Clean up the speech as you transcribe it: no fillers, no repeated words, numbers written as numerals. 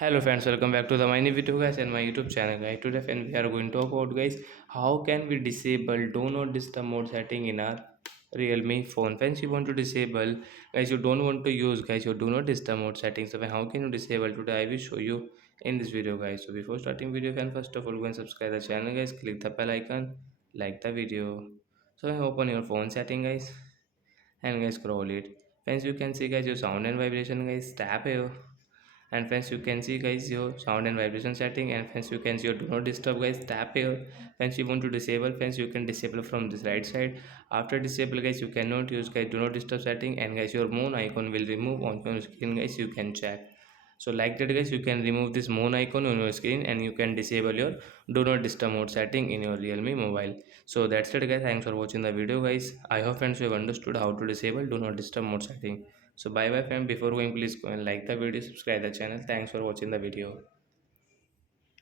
Hello friends, welcome back to the my new video guys and my YouTube channel guys. Today friend, we are going to talk about guys how can we disable do not disturb mode setting in our Realme phone. Friends, you want to disable guys, you don't want to use guys your do not disturb mode settings. So how can you disable? Today I will show you in this video guys. So before starting video friend, first of all go and subscribe the channel guys, click the bell icon, like the video. So open your phone setting guys and guys scroll it. Friends, you can see guys your sound and vibration guys, tap here, and friends you can see guys your sound and vibration setting, and friends you can see your do not disturb guys, tap here. Friends, you want to disable, friends you can disable from this right side. After disable guys you cannot use guys do not disturb setting, and guys your moon icon will remove on your screen guys, you can check. So like that guys, you can remove this moon icon on your screen and you can disable your do not disturb mode setting in your Realme mobile. So that's it guys, thanks for watching the video guys. I hope friends you have understood how to disable do not disturb mode setting. So bye bye friend, before going please go and like the video, subscribe the channel. Thanks for watching the video.